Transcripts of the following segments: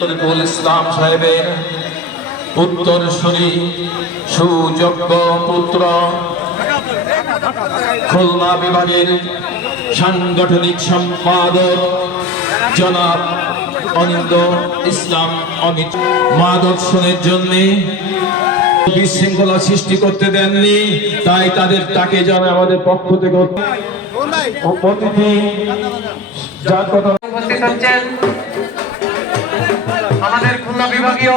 তরিকুল ইসলাম সাহেবের উত্তরসূরি সুযোগ্য পুত্র খুলনা বিভাগের সাংগঠনিক সম্পাদক জনাব অনিন্দ ইসলাম অমিত মা দর্শনের জন্য বিশৃঙ্খলা সৃষ্টি করতে দেননি, তাই তাদের তাকে যেন আমাদের পক্ষ থেকে অতিথি যার কথা উপস্থিত হচ্ছেন আমাদের খুলনা বিভাগীয়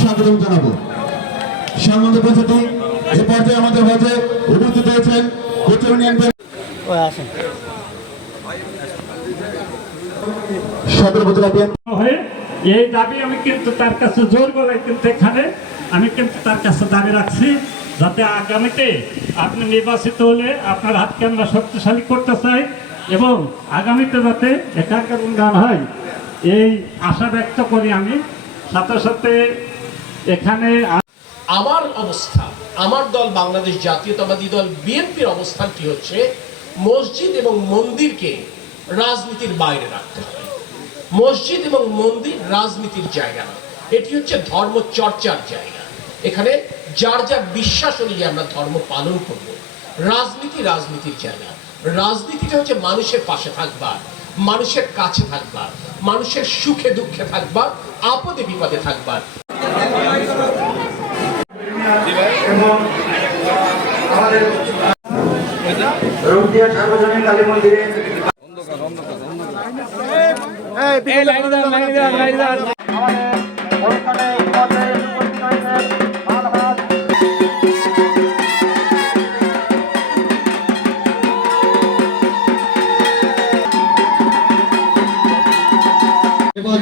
স্বাগত জানাব। এ পর্যায়ে আমাদের মাঝে উপস্থিত হয়েছেন কোচর হয়ে এই দাবি আমি কিন্তু তার কাছে জোর করে কিন্তু এখানে আমি কিন্তু তার কাছে দাবি রাখছি। যাতে আগামীতে আপনি নির্বাচিত হলে আপনার হাতকে আমরা শক্তিশালী করতে চাই এবং আগামীতে যাতে এখানকার উন্নয়ন হয়, এই আশা ব্যক্ত করি আমি। সাথে সাথে এখানে আমার অবস্থা, আমার দল বাংলাদেশ জাতীয়তাবাদী দল বিএনপির অবস্থানটি হচ্ছে? মসজিদ এবং মন্দিরকে রাজনীতির বাইরে রাখতে হবে। মসজিদ এবং মন্দির রাজনীতির জায়গা এটি হচ্ছে ধর্ম চর্চার জায়গা। এখানে যার যার বিশ্বাস অনুযায়ী আমরা ধর্ম পালন করব রাজনীতি রাজনীতির জায়গা রাজনীতিটা হচ্ছে মানুষের পাশে থাকবার মানুষের কাছে থাকবার মানুষের সুখে দুঃখে থাকবার আপদে বিপদে থাকবার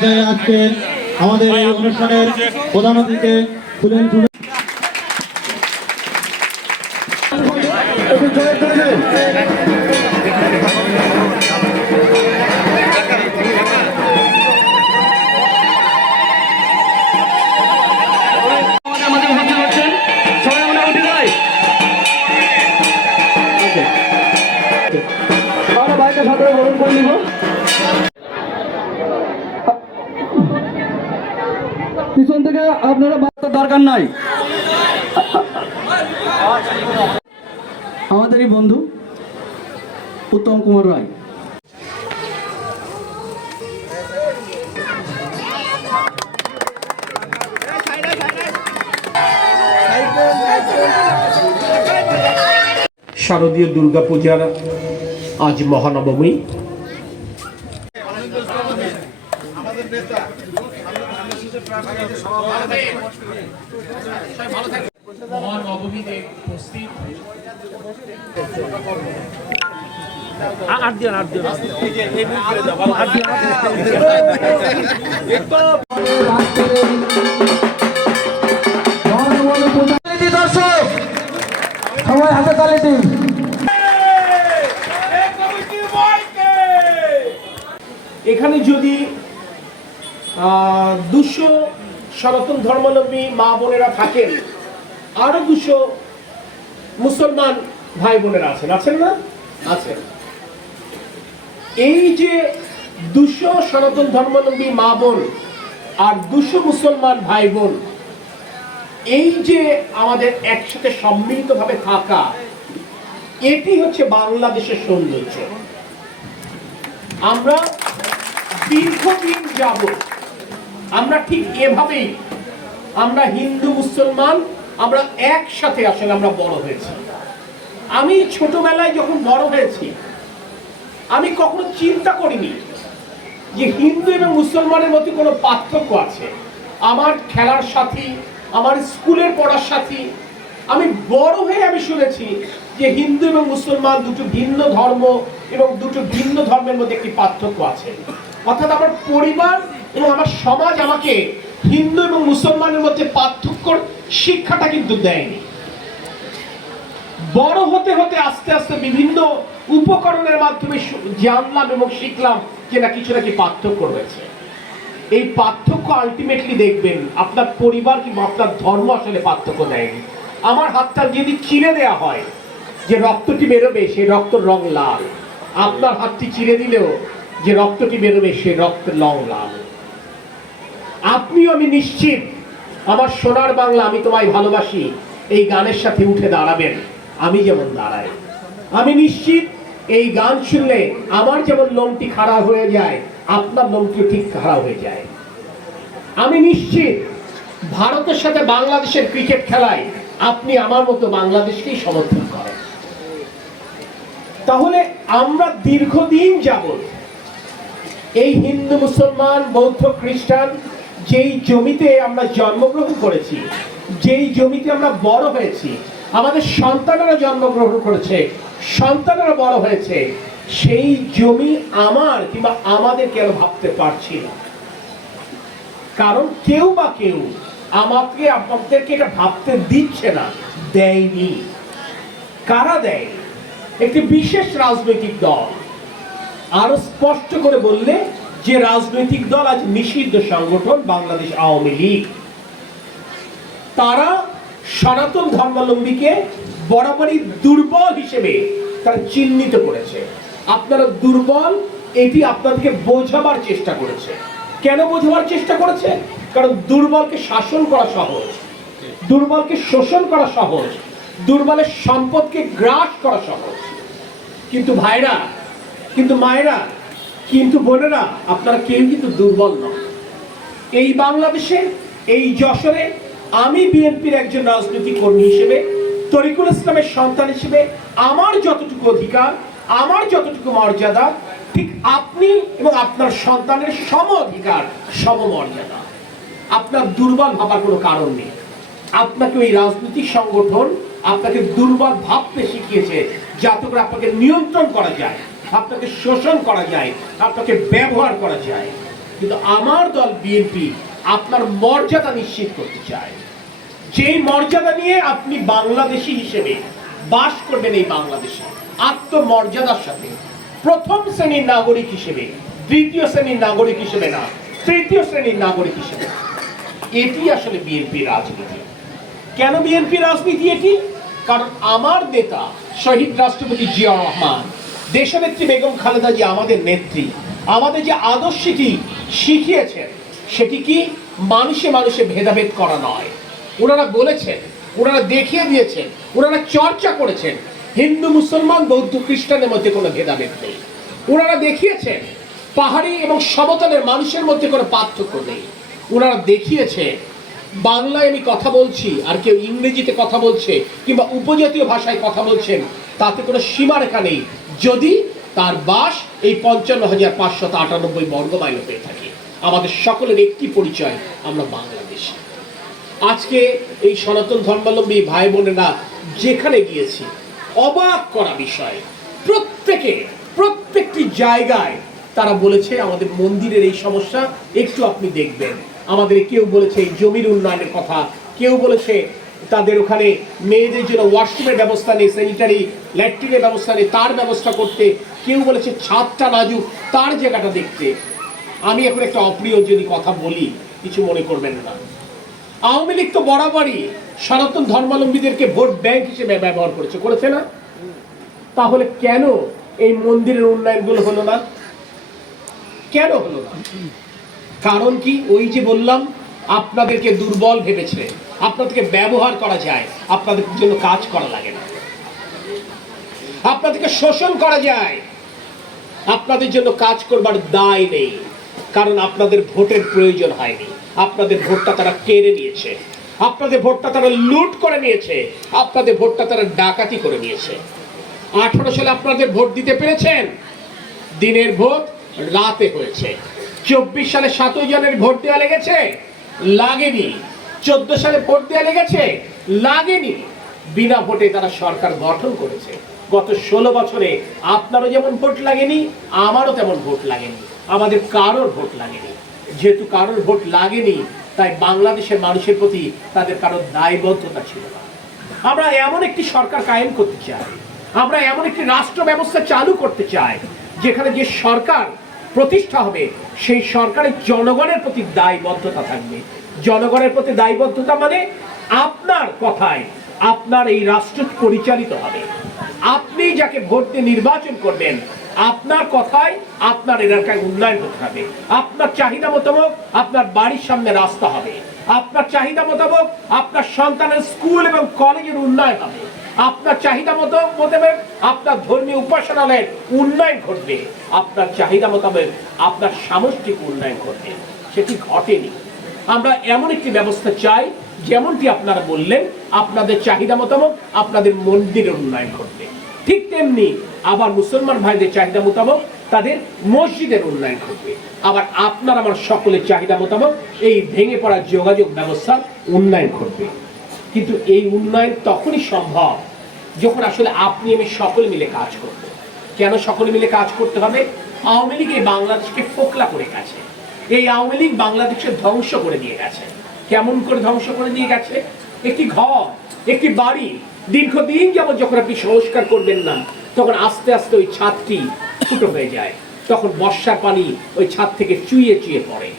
পর্যায়ে আজকে আমাদের এই অনুষ্ঠানের প্রধান অতিথিকে তুলেন আপনারা বার্তার দরকার নাই। আমাদেরই বন্ধু উত্তম কুমার রায়। শারদীয় দুর্গাপূজার আজ মহানবমী। মহানবমীতে উপস্থিত দর্শক সবাই হাতে তালি দিন এখানে যদি দুশো সনাতন ধর্মাবলম্বী মা বোনেরা থাকেন। আরও দুশো মুসলমান ভাই বোনেরা আছেন। আছেন না? আছেন। এই যে দুশো সনাতন ধর্মাবলম্বী মা বোন আর দুশো মুসলমান ভাই বোন, এই যে আমাদের একসাথে সম্মিলিতভাবে থাকা, এটি হচ্ছে বাংলাদেশের সৌন্দর্য। আমরা দীর্ঘদিন যাব আমরা ঠিক এভাবেই, আমরা হিন্দু, মুসলমান, আমরা একসাথে আসলে আমরা বড় হয়েছি। আমি ছোটবেলায় যখন বড় হয়েছি, আমি কখনো চিন্তা করিনি যে হিন্দু এবং মুসলমানের মধ্যে কোনো পার্থক্য আছে। আমার খেলার সাথী, আমার স্কুলের পড়ার সাথী, আমি বড় হয়ে আমি শুনেছি যে হিন্দু এবং মুসলমান দুটো ভিন্ন ধর্ম এবং দুটো ভিন্ন ধর্মের মধ্যে একটি পার্থক্য আছে। অর্থাৎ আমার পরিবার এবং আমার সমাজ আমাকে হিন্দু এবং মুসলমানের মধ্যে পার্থক্যর শিক্ষাটা কিন্তু দেয়নি। বড় হতে হতে আস্তে আস্তে বিভিন্ন উপকরণের মাধ্যমে জানলাম এবং শিখলাম যে না, কিছু নাকি পার্থক্য রয়েছে। এই পার্থক্য আলটিমেটলি দেখবেন, আপনার পরিবার কিংবা আপনার ধর্ম আসলে পার্থক্য দেয়নি। আমার হাতটা যদি চিরে দেয়া হয় যে রক্তটি বেরোবে, সেই রক্তর রং লাল। আপনার হাতটি চিরে দিলেও যে রক্তটি বেরোবে, সেই রক্তের রং লাল। আপনিও আমি নিশ্চিত, আমার সোনার বাংলা আমি তোমায় ভালোবাসি, এই গানের সাথে উঠে দাঁড়াবেন, আমি যেমন দাঁড়াই। আমি নিশ্চিত এই গান শুনলে আমার যেমন লোমটি খারাপ হয়ে যায়, আপনার লোমটি ঠিক খারাপ হয়ে যায়। আমি নিশ্চিত ভারতের সাথে বাংলাদেশের ক্রিকেট খেলায় আপনি আমার মতো বাংলাদেশকেই সমর্থন করেন। তাহলে আমরা দীর্ঘদিন যাবত এই হিন্দু, মুসলমান, বৌদ্ধ, খ্রিস্টান যেই জমিতে আমরা জন্মগ্রহণ করেছি, যেই জমিতে আমরা বড় হয়েছি, আমাদের সন্তানেরা জন্মগ্রহণ করেছে, সন্তানেরা বড় হয়েছে, সেই জমি আমার কিংবা আমাদের কেন ভাবতে পারছি না? কারণ কেউ বা কেউ আমাকে আপনাদেরকে এটা ভাবতে দিচ্ছে না, দেয়নি। কারা দেয়? একটি বিশেষ রাজনৈতিক দল। আরও স্পষ্ট করে বললে যে রাজনৈতিক দল আজ নিষিদ্ধ সংগঠন বাংলাদেশ আওয়ামী লীগ, তারা সনাতন ধর্মাবলম্বীকে বরাবরই দুর্বল হিসেবে তারা চিহ্নিত করেছে। আপনারা দুর্বল, এটি আপনাদেরকে বোঝাবার চেষ্টা করেছে। কেন বোঝাবার চেষ্টা করেছে? কারণ দুর্বলকে শাসন করা সহজ, দুর্বলকে শোষণ করা সহজ, দুর্বলের সম্পদকে গ্রাস করা সহজ। কিন্তু ভাইরা, কিন্তু মায়েরা কিন্তু বোনেরা, আপনারা কেউ কিন্তু দুর্বল নয় এই বাংলাদেশে, এই যশোরে আমি বিএনপির একজন রাজনৈতিক কর্মী হিসেবে, তরিকুল ইসলামের সন্তান হিসেবে আমার যতটুকু অধিকার, আমার যতটুকু মর্যাদা, ঠিক আপনি এবং আপনার সন্তানের সম অধিকার সমমর্যাদা আপনার দুর্বল ভাবার কোনো কারণ নেই। আপনাকে ওই রাজনৈতিক সংগঠন আপনাকে দুর্বল ভাবতে শিখিয়েছে যাতে করে আপনাকে নিয়ন্ত্রণ করা যায়। আপনাকে শোষণ করা যায়, আপনাকে ব্যবহার করা যায়। কিন্তু আমার দল বিএনপি আপনার মর্যাদা নিশ্চিত করতে চায়। যেই মর্যাদা নিয়ে আপনি বাংলাদেশি হিসেবে বাস করবেন এই বাংলাদেশে, আত্মমর্যাদার সাথে। প্রথম শ্রেণির নাগরিক হিসেবে, দ্বিতীয় শ্রেণির নাগরিক হিসেবে না, তৃতীয় শ্রেণির নাগরিক হিসেবে। এটি আসলে বিএনপি রাজনীতি। কেন বিএনপি রাজনীতি এটি? কারণ আমার নেতা শহীদ রাষ্ট্রপতি জিয়া রহমান দেশনেত্রী বেগম খালেদা জি আমাদের নেত্রী। আমাদের যে আদর্শটি শিখিয়েছেন, সেটি কি মানুষে মানুষে ভেদাভেদ করা নয়। ওনারা বলেছেন, ওনারা দেখিয়ে দিয়েছেন, ওনারা চর্চা করেছেন, হিন্দু, মুসলমান, বৌদ্ধ, খ্রিস্টানের মধ্যে কোনো ভেদাভেদ নেই। ওনারা দেখিয়েছেন, পাহাড়ি এবং সমতলের মানুষের মধ্যে কোনো পার্থক্য নেই। ওনারা দেখিয়েছে বাংলায় আমি কথা বলছি, আর কেউ ইংরেজিতে কথা বলছে, কিংবা উপজাতীয় ভাষায় কথা বলছেন তাতে কোনো সীমারেখা নেই। যদি তার বাস এই পঞ্চান্ন হাজার পাঁচশত আটানব্বই বর্গ মাইল হয়ে থাকে। আমাদের সকলের একটি পরিচয়, আমরা বাংলাদেশি। আজকে এই সনাতন ধর্মাবলম্বী ভাই বোনেরা যেখানে গিয়েছি, অবাক করা বিষয়। প্রত্যেকে, প্রত্যেকটি জায়গায় তারা বলেছে, আমাদের মন্দিরের এই সমস্যা একটু আপনি দেখবেন। আমাদের কেউ বলেছে জমির উন্নয়নের কথা, কেউ বলেছে তাদের ওখানে মেয়েদের জন্য ওয়াশরুমের ব্যবস্থা নেই স্যানিটারি ল্যাট্রিনের ব্যবস্থা নেই তার ব্যবস্থা করতে কেউ বলেছে ছাদটা নাজুক, তার জায়গাটা দেখতে। আমি এখন একটা অপ্রিয় যদি কথা বলি, কিছু মনে করবেন না। আওয়ামী লীগ তো বরাবরই সনাতন ধর্মাবলম্বীদেরকে ভোট ব্যাংক হিসেবে ব্যবহার করেছে করেছে না? তাহলে কেন এই মন্দিরের উন্নয়নগুলো হলো না? কেন হলো না? কারণ কি? ওই যে বললাম, আপনাদেরকে দুর্বল ভেবেছে, আপনাদেরকে ব্যবহার করা যায়, আপনাদের জন্য কাজ করা লাগে না। আপনাদেরকে শোষণ করা যায়। আপনাদের জন্য কাজ করবার দায় নেই, কারণ আপনাদের ভোটের প্রয়োজন হয়নি। আপনাদের ভোটটা তারা কেড়ে নিয়েছে। আপনাদের ভোটটা তারা লুট করে নিয়েছে। আপনাদের ভোটটা তারা ডাকাতি করে নিয়েছে। আঠারো সালে আপনাদের ভোট দিতে পেরেছেন? দিনের ভোট রাতে হয়েছে। চব্বিশ সালে সাতই জনের ভোট দেওয়া লেগেছে? লাগেনি। চোদ্দ সালে ভোট দেওয়া লেগেছে? লাগেনি। বিনা ভোটে তারা সরকার গঠন করেছে। গত ষোলো বছরে আপনারও যেমন ভোট লাগেনি, আমারও তেমন ভোট লাগেনি। আমাদের কারোর ভোট লাগেনি। যেহেতু কারোর ভোট লাগেনি, তাই বাংলাদেশের মানুষের প্রতি তাদের কারোর দায়বদ্ধতা ছিল না। আমরা এমন একটি সরকার কায়েম করতে চাই, আমরা এমন একটি রাষ্ট্র ব্যবস্থা চালু করতে চাই, যেখানে যে সরকার প্রতিষ্ঠা হবে, সেই সরকারের জনগণের প্রতি দায়বদ্ধতা থাকবে। জনগণের প্রতি দায়বদ্ধতা মানে আপনার কথায় আপনার এই রাষ্ট্র পরিচালিত হবে। আপনি যাকে ভোট দিয়ে নির্বাচন করবেন, আপনার কথায় আপনার এলাকায় উন্নয়ন হতে হবে। আপনার চাহিদা মোতাবেক আপনার বাড়ির সামনে রাস্তা হবে। আপনার চাহিদা মোতাবেক আপনার সন্তানের স্কুল এবং কলেজের উন্নয়ন হবে। আপনার চাহিদা মতো মোতাবেক আপনার ধর্মীয় উপাসনালয়ের উন্নয়ন ঘটবে। আপনার চাহিদা মোতাবেক আপনার সামষ্টিক উন্নয়ন ঘটবে। সেটি ঘটেনি। আমরা এমন একটি ব্যবস্থা চাই যেমনটি আপনারা বললেন, আপনাদের চাহিদা মোতাবেক আপনাদের মন্দিরের উন্নয়ন ঘটবে। ঠিক তেমনি আবার মুসলমান ভাইদের চাহিদা মোতাবেক তাদের মসজিদের উন্নয়ন ঘটবে। আবার আপনার আমার সকলের চাহিদা মোতাবেক এই ভেঙে পড়া যোগাযোগ ব্যবস্থার উন্নয়ন ঘটবে। কিন্তু এই উন্নয়ন তখনই সম্ভব যখন আসলে আপনি আমি সকলে মিলে কাজ করব। কেন সকলে মিলে কাজ করতে হবে? আওয়ামী লীগ এই বাংলাদেশকে ফোকলা করে গেছে। এই আওয়ামী লীগ বাংলাদেশকে ধ্বংস করে দিয়ে গেছে। কেমন করে ধ্বংস করে দিয়ে গেছে? একটি ঘর, একটি বাড়ি, দীর্ঘদিন যেমন যখন আপনি সংস্কার করবেন না, তখন আস্তে আস্তে ওই ছাদটি ফুটো হয়ে যায়। তখন বর্ষার পানি ওই ছাদ থেকে চুইয়ে চুইয়ে পড়ে।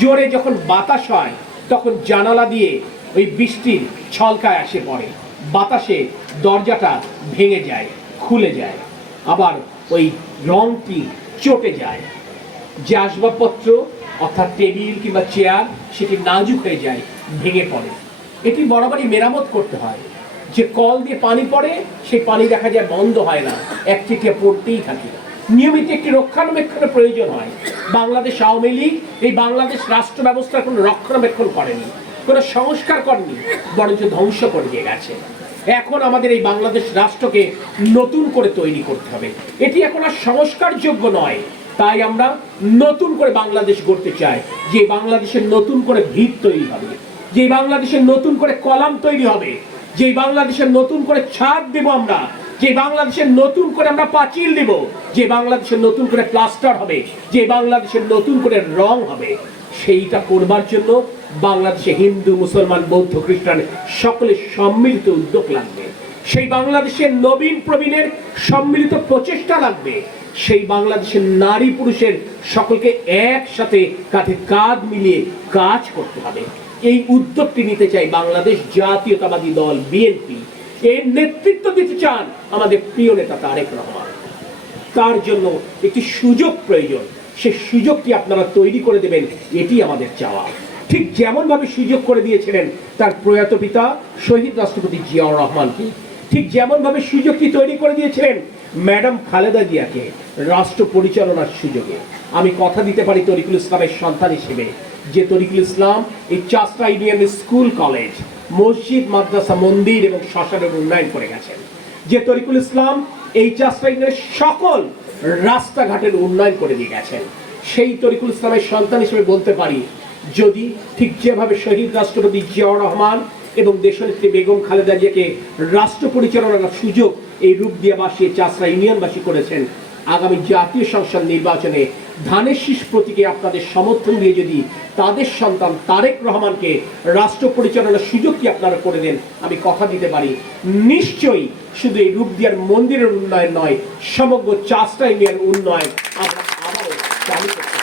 জোরে যখন বাতাস হয়, তখন জানালা দিয়ে ওই বৃষ্টির ছলকায় আসে পড়ে। বাতাসে দরজাটা ভেঙে যায়, খুলে যায়। আবার ওই রংটি চটে যায়। যে আসবাবপত্র অর্থাৎ টেবিল কিংবা চেয়ার সেটি নাজুক হয়ে যায়, ভেঙে পড়ে। এটি বরাবরই মেরামত করতে হয়। যে কল দিয়ে পানি পড়ে, সেই পানি দেখা যায় বন্ধ হয় না, এক চিঠিয়া পড়তেই থাকে। নিয়মিত একটি রক্ষণাবেক্ষণের প্রয়োজন হয়। বাংলাদেশ আওয়ামী লীগ এই বাংলাদেশ রাষ্ট্র ব্যবস্থার কোনো রক্ষণাবেক্ষণ করেনি, কোনো সংস্কার করেনি, বরঞ্চ ধ্বংস করে দিয়ে গেছে। এখন আমাদের এই বাংলাদেশ রাষ্ট্রকে নতুন করে তৈরি করতে হবে। এটি এখন আর সংস্কারযোগ্য নয় তাই আমরা নতুন করে বাংলাদেশ গড়তে চাই। যে বাংলাদেশের নতুন করে ভিত তৈরি হবে, যে বাংলাদেশের নতুন করে কলাম তৈরি হবে, যে বাংলাদেশের নতুন করে ছাদ দেব আমরা, যে বাংলাদেশের নতুন করে আমরা পাঁচিল দেব, যে বাংলাদেশের নতুন করে প্লাস্টার হবে, যে বাংলাদেশের নতুন করে রং হবে, সেইটা করবার জন্য বাংলাদেশে হিন্দু, মুসলমান, বৌদ্ধ, খ্রিস্টান সকলের সম্মিলিত উদ্যোগ লাগবে। সেই বাংলাদেশের নবীন প্রবীণের সম্মিলিত প্রচেষ্টা লাগবে। সেই বাংলাদেশের নারী পুরুষের সকলকে একসাথে কাঁধে কাঁধ মিলিয়ে কাজ করতে হবে। এই উদ্যোগটি নিতে চাই বাংলাদেশ জাতীয়তাবাদী দল, বিএনপি। এর নেতৃত্ব দিতে চান আমাদের প্রিয় নেতা তারেক রহমান। তার জন্য একটি সুযোগ প্রয়োজন। সে সুযোগটি আপনারা তৈরি করে দেবেন, এটি আমাদের চাওয়া। ঠিক যেমনভাবে সুযোগ করে দিয়েছিলেন তার প্রয়াত পিতা শহীদ রাষ্ট্রপতি জিয়াউর রহমানকে, ঠিক যেমনভাবে সুযোগটি তৈরি করে দিয়েছিলেন ম্যাডাম খালেদা জিয়াকে রাষ্ট্র পরিচালনার সুযোগে আমি কথা দিতে পারি তরিকুল ইসলামের সন্তান হিসেবে, যে তরিকুল ইসলাম এই চাষরা ইউনিয়নের স্কুল কলেজ, মসজিদ, মাদ্রাসা, মন্দির এবং শ্মশানের উন্নয়ন করে গেছেন। যে তরিকুল ইসলাম এই চাষবাইনের সকল রাস্তাঘাটের উন্নয়ন করে দিয়ে গেছেন। সেই তরিকুল ইসলামের সন্তান হিসেবে বলতে পারি, যদি ঠিক যেভাবে শহীদ রাষ্ট্রপতি জিয়াউর রহমান এবং দেশনেত্রী বেগম খালেদা জিয়াকে রাষ্ট্র পরিচালনার সুযোগ এই রূপদিয়াবাসী চাষরা ইউনিয়নবাসী করেছেন। আগামী জাতীয় সংসদ নির্বাচনে ধানের শীষ প্রতীকে আপনাদের সমর্থন দিয়ে যদি তাদের সন্তান তারেক রহমানকে রাষ্ট্র পরিচালনার সুযোগটি আপনারা করে দেন, আমি কথা দিতে পারি। নিশ্চয়ই শুধু এই রূপদিয়ার মন্দিরের উন্নয়ন নয়, সমগ্র চাষটা ইউনিয়ন উন্নয়ন আমরা আবারও চালু করতে।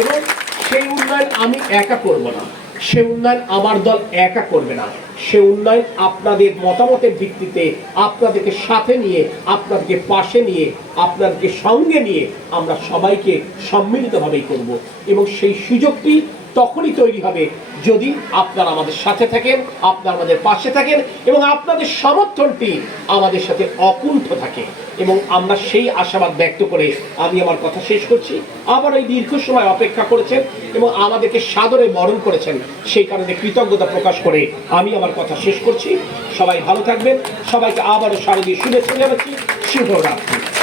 এবং সেই উন্নয়ন আমি একা করব না। সে উন্নয়ন আমার দল একা করবে না। সে উন্নয়ন আপনাদের মতামতের ভিত্তিতে আপনাদেরকে সাথে নিয়ে, আপনাদেরকে পাশে নিয়ে, আপনাদেরকে সঙ্গে নিয়ে আমরা সবাইকে সম্মিলিতভাবেই করব। এবং সেই সুযোগটি তখনই তৈরি হবে যদি আপনারা আমাদের সাথে থাকেন, আপনারা আমাদের পাশে থাকেন এবং আপনাদের সমর্থনটি আমাদের সাথে অকুণ্ঠ থাকে। এবং আমরা সেই আশাবাদ ব্যক্ত করে আমি আমার কথা শেষ করছি। আবার এই দীর্ঘ সময় অপেক্ষা করেছেন এবং আমাদেরকে সাদরে মরণ করেছেন। সেই কারণে কৃতজ্ঞতা প্রকাশ করে আমি আমার কথা শেষ করছি। সবাই ভালো থাকবেন। সবাইকে আবারও শারদীয় শুভেচ্ছা জানাচ্ছি। শুভরাত্রি।